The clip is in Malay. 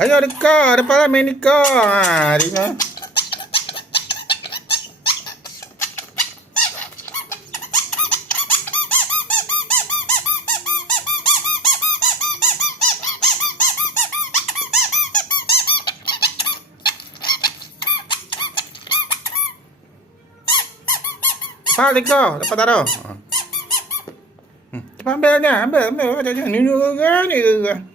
Ayo Rika, depan main Rika. Rika. Cepat Rika, dapat taruh. Cepat ambil ni, ambil. Ni.